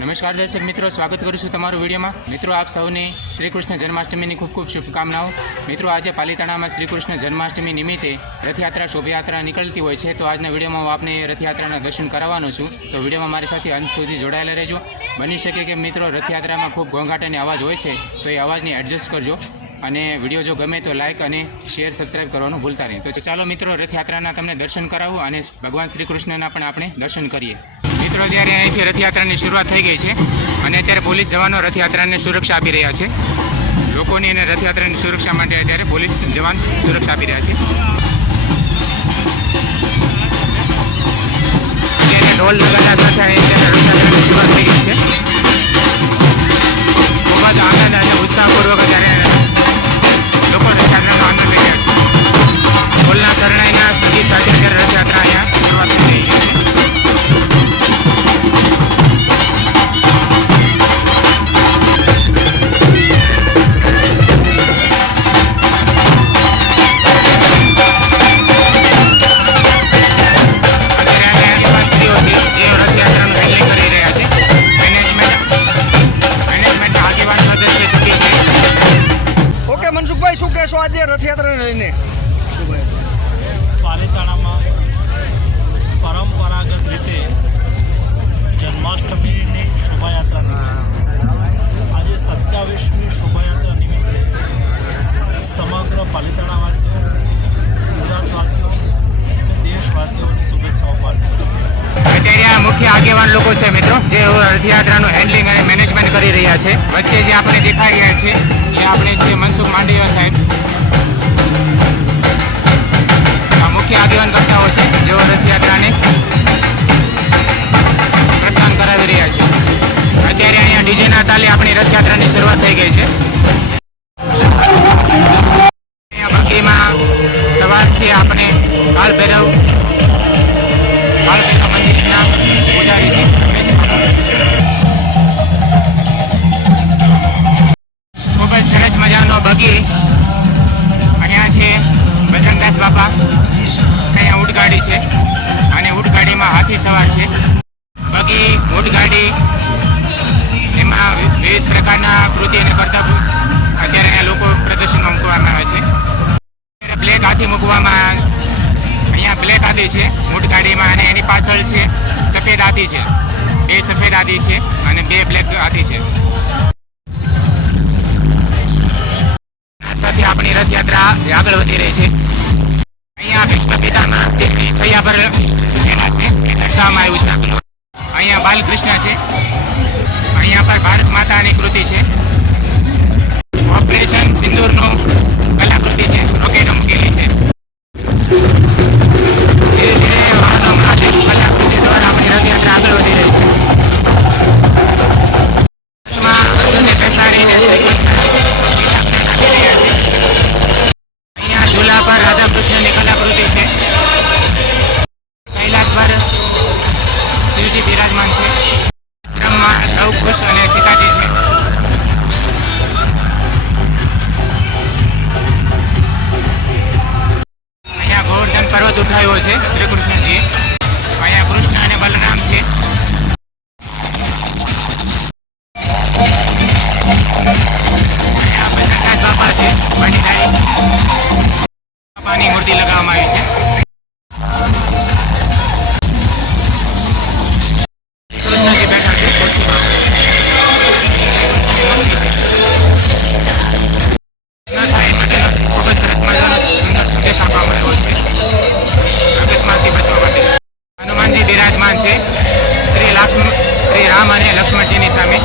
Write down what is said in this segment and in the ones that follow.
નમસ્કાર દર્શક મિત્રો, સ્વાગત કરું છું તમારું વિડીયોમાં। મિત્રો, આપ સૌને શ્રી કૃષ્ણ જન્માષ્ટમીની ખૂબ ખૂબ શુભકામનાઓ। મિત્રો, આજે પાલિતાણામાં શ્રી કૃષ્ણ જન્માષ્ટમી નિમિત્તે રથયાત્રા શોભાયાત્રા નીકળતી હોય છે, તો આજના વિડીયોમાં હું આપને રથયાત્રાના દર્શન કરાવવાનો છું। તો વિડીયોમાં મારી સાથે અંત સુધી જોડાયેલા રહેજો। બની શકે કે મિત્રો રથયાત્રામાં ખૂબ ઘોંઘાટ અને અવાજ હોય છે, તો એ અવાજને એડજસ્ટ કરજો અને વિડીયો જો ગમે તો લાઇક અને શેર સબસ્ક્રાઈબ કરવાનું ભૂલતા નહીં। તો ચાલો મિત્રો, રથયાત્રાના તમને દર્શન કરાવું અને ભગવાન શ્રી કૃષ્ણના પણ આપણે દર્શન કરીએ। મિત્રો, ત્યારે અહીંથી રથયાત્રાની શરૂઆત થઈ ગઈ છે અને અત્યારે પોલીસ જવાનો રથયાત્રાને સુરક્ષા આપી રહ્યા છે। લોકોની અને રથયાત્રાની સુરક્ષા માટે અત્યારે પોલીસ જવાન સુરક્ષા આપી રહ્યા છે। અત્યારે ઢોલ લગાડ્યા સાથે અત્યારે રથયાત્રાની શરૂઆત થઈ ગઈ છે। ખૂબ જ આનંદ અને ઉત્સાહપૂર્વક અત્યારે લોકો રથયાત્રાનો આનંદ લઈ રહ્યા છે। ઢોલના શરણાઈના સંગીત સાથે અત્યારે રથયાત્રા અહીંયા શરૂઆત થઈ રહી છે। શું કહેશો આજે રથયાત્રાને લઈને? પાલિતાણામાં પરંપરાગત રીતે જન્માષ્ટમીની શોભાયાત્રા નીકળી છે। આજે 27મી શોભાયાત્રા નિમિત્તે સમગ્ર પાલિતાણાવાસીઓ, ગુજરાતવાસીઓ અને દેશવાસીઓની શુભેચ્છાઓ પાઠવી। અત્યારે આ મુખ્ય આગેવાન લોકો છે મિત્રો, જે રથયાત્રાનું હેન્ડલિંગ અને મેનેજમેન્ટ કરી રહ્યા છે। વચ્ચે જે આપણે દેખાઈ રહ્યા છે એ આપણે છે મનસુખ માંડવિયા સાહેબ, આ મુખ્ય આગેવાન કરતાઓ છે જેઓ રથયાત્રાને પ્રસ્થાન કરાવી રહ્યા છે। અત્યારે અહીંયા ડીજેના તાલે આપણી રથયાત્રાની શરૂઆત થઈ ગઈ છે। અહીંયા બગીમાં સવાર છે આપણે બાલ ભૈરવ મંદિરના પૂજારી છે ખૂબ જ સરસ મજાનો બગી અહીંયા છે। બજરંગદાસ બાપા અહીંયા ઊંટગાડી છે અને ઊંટગાડીમાં હાથી સવાર છે। બગી, ઊંટગાડી એમાં વિવિધ પ્રકારના કૃતિ અને કરતબ અત્યારે અહીંયા લોકો પ્રદર્શનમાં મૂકવામાં આવે છે। બ્લેક હાથી મૂકવામાં, અહીંયા બ્લેક હાથી છે ઊંટગાડીમાં અને એની પાછળ છે સફેદ હાથી છે। 2 સફેદ હાથી છે અને 2 બ્લેક હાથી છે। સાથે આપણી રથયાત્રા આગળ વધી રહી છે। અહીંયા કૃષ્ણ પિતાના સૈયા પર સૂચેલા છે, દર્શાવવામાં આવ્યું છે। અહીંયા બાલકૃષ્ણ છે, અહીંયા પર ભારત માતાની કૃતિ છે। ઓપરેશન સિંદૂરનો કલાકૃતિ છે, રોકેટો મૂકેલી છે। ધીરે ધીરે વાહનોમાં કલાકૃતિ દ્વારા આપણી રથયાત્રા આગળ વધી રહી છે। અર્જુનને બેસાડીને શ્રી કૃષ્ણ અહીંયા ઝૂલા પર રાધા કૃષ્ણની કલાકૃતિ છે। કૈલાસ પર શિવજી બિરાજમાન છે। આશ્રમમાં લવ કુશ અને સીતાજી છે। અહીંયા ગોવર્ધન પર્વત ઉઠાવ્યો છે શ્રી કૃષ્ણજીએ। અહીંયા કૃષ્ણ અને બલરામ છે। અહીંયા બજરંગદાસ બાપા છે, બાપાની મૂર્તિ લગાવવામાં આવી છે। કૃષ્ણજી બેઠા છે ખુરશીમાં। ખૂબ જ સરસ મજાનો સુંદર સંદેશ આપવામાં આવ્યો છે અકસ્માતથી બચવા માટે। હનુમાનજી બિરાજમાન છે શ્રી રામ અને લક્ષ્મણજીની સામે।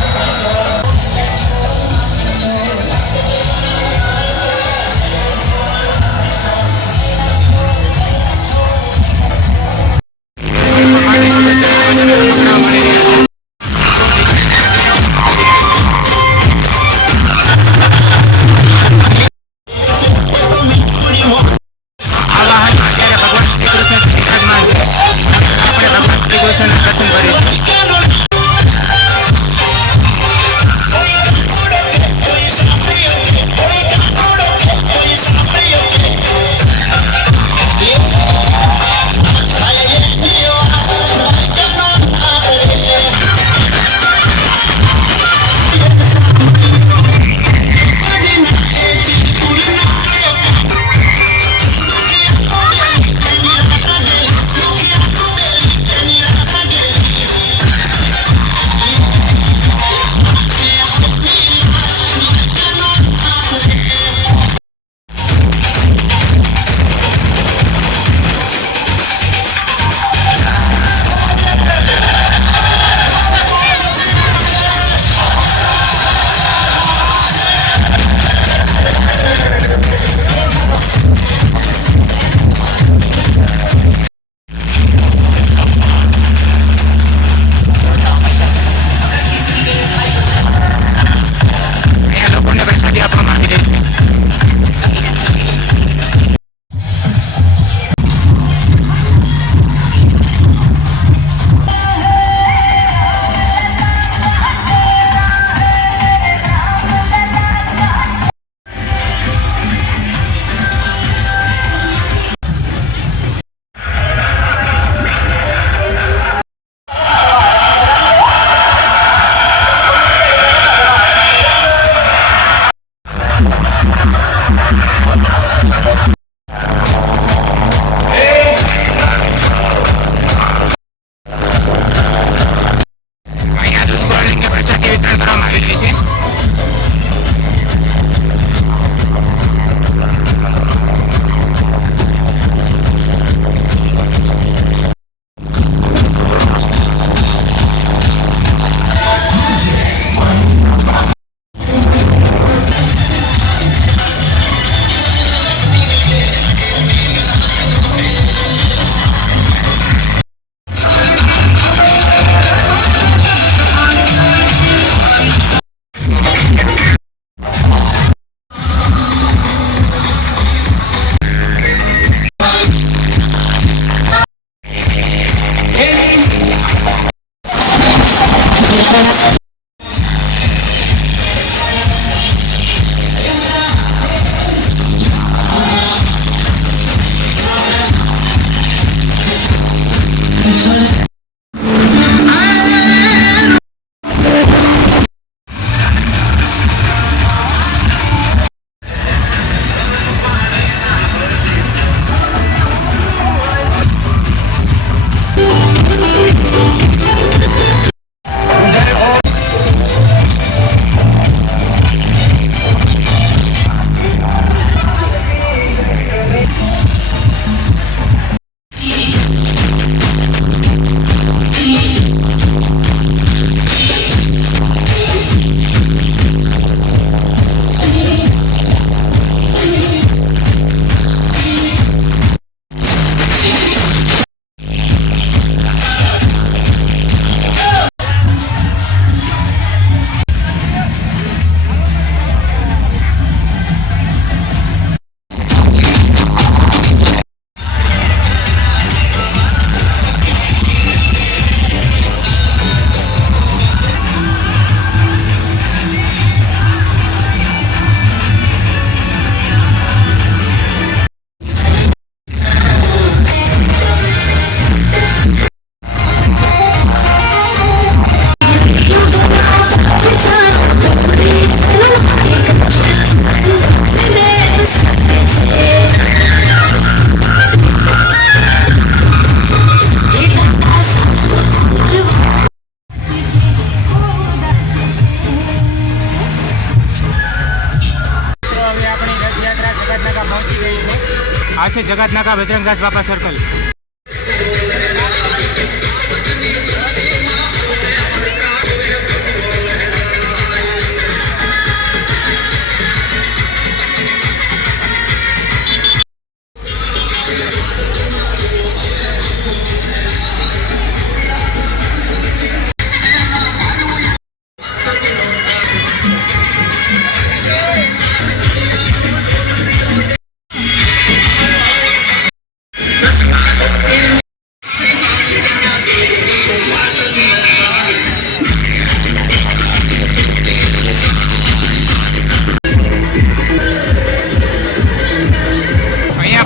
આ છે જગતનાકા બજરંગદાસ બાપા સર્કલ.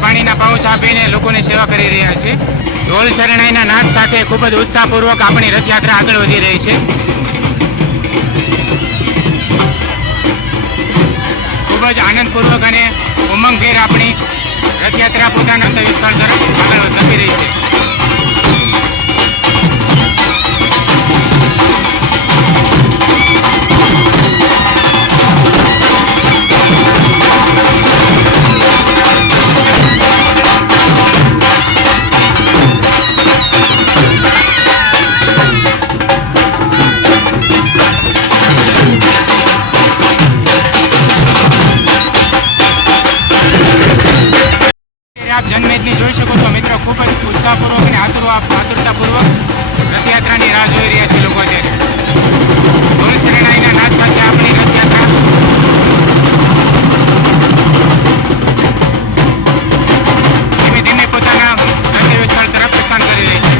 પાણીના પાઉચ આપીને લોકોની સેવા કરી રહ્યા છે. ઢોલ શરણાઈના નાદ સાથે ખૂબ જ ઉત્સાહપૂર્વક આપણી રથયાત્રા આગળ વધી રહી છે. ખૂબ જ આનંદપૂર્વક અને ઉમંગભેર આપણી રથયાત્રા પોતાના ગંતવ્ય સ્થળ તરફ આગળ ધપી રહી છે. આપ જનમેદની જોઈ શકો છો મિત્રો, ખૂબ જ ઉત્સાહપૂર્વક અને આતુરતાપૂર્વક રથયાત્રાની રાહ જોઈ રહ્યા છે લોકો અત્યારે. ઢોલ શરણાઈના નાદ સાથે આપણી રથયાત્રા ધીમે ધીમે પોતાના ગંતવ્ય સ્થળ તરફ પ્રસ્થાન કરી રહી છે.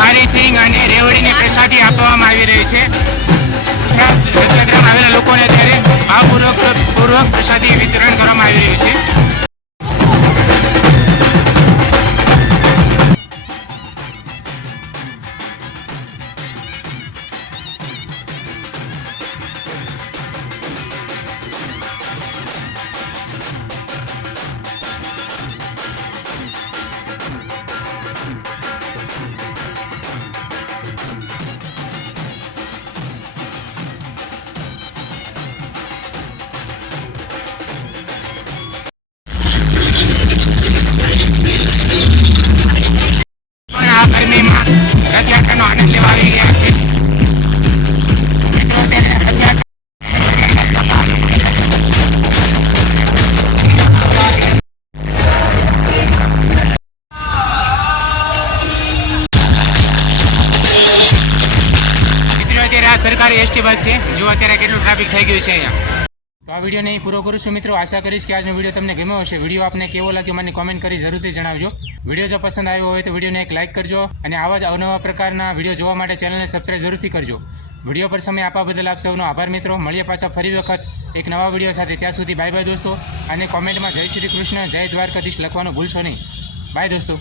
ખારી સિંગ અને રેવડીની પ્રસાદી આપવામાં આવી રહી છે. રથયાત્રામાં આવેલા લોકોને અત્યારે ભાવપૂર્વક પ્રસાદી વિતરણ કરવામાં આવી રહ્યું છે. રથયાત્રાનો આનંદ લેવા આવી ગયા છે. મિત્રો અત્યારે આ સરકારી એસટી બસ છે. જો અત્યારે કેટલું ટ્રાફિક થઈ ગયું છે અહીંયા. તો આ વિડીયો નહીં પૂરો કરું છું મિત્રો. આશા કરીશ કે આજનો વિડીયો તમને ગમ્યો હશે. વિડીયો આપને કેવો લાગ્યો મને કોમેન્ટ કરી જરૂરથી જણાવજો. વિડીયો જો પસંદ આવ્યો હોય તો વિડીયોને એક લાઇક કરજો અને આવા જ અવનવા પ્રકારના વિડીયો જોવા માટે ચેનલને સબસ્ક્રાઈબ જરૂરથી કરજો. વિડીયો પર સમય આપવા બદલ આપ સૌનો આભાર મિત્રો. મળીએ પાછા ફરી વખત એક નવા વિડીયો સાથે. ત્યાં સુધી બાય બાય દોસ્તો, અને કોમેન્ટમાં જય શ્રી કૃષ્ણ, જય દ્વારકાધીશ લખવાનું ભૂલશો નહીં. બાય દોસ્તો.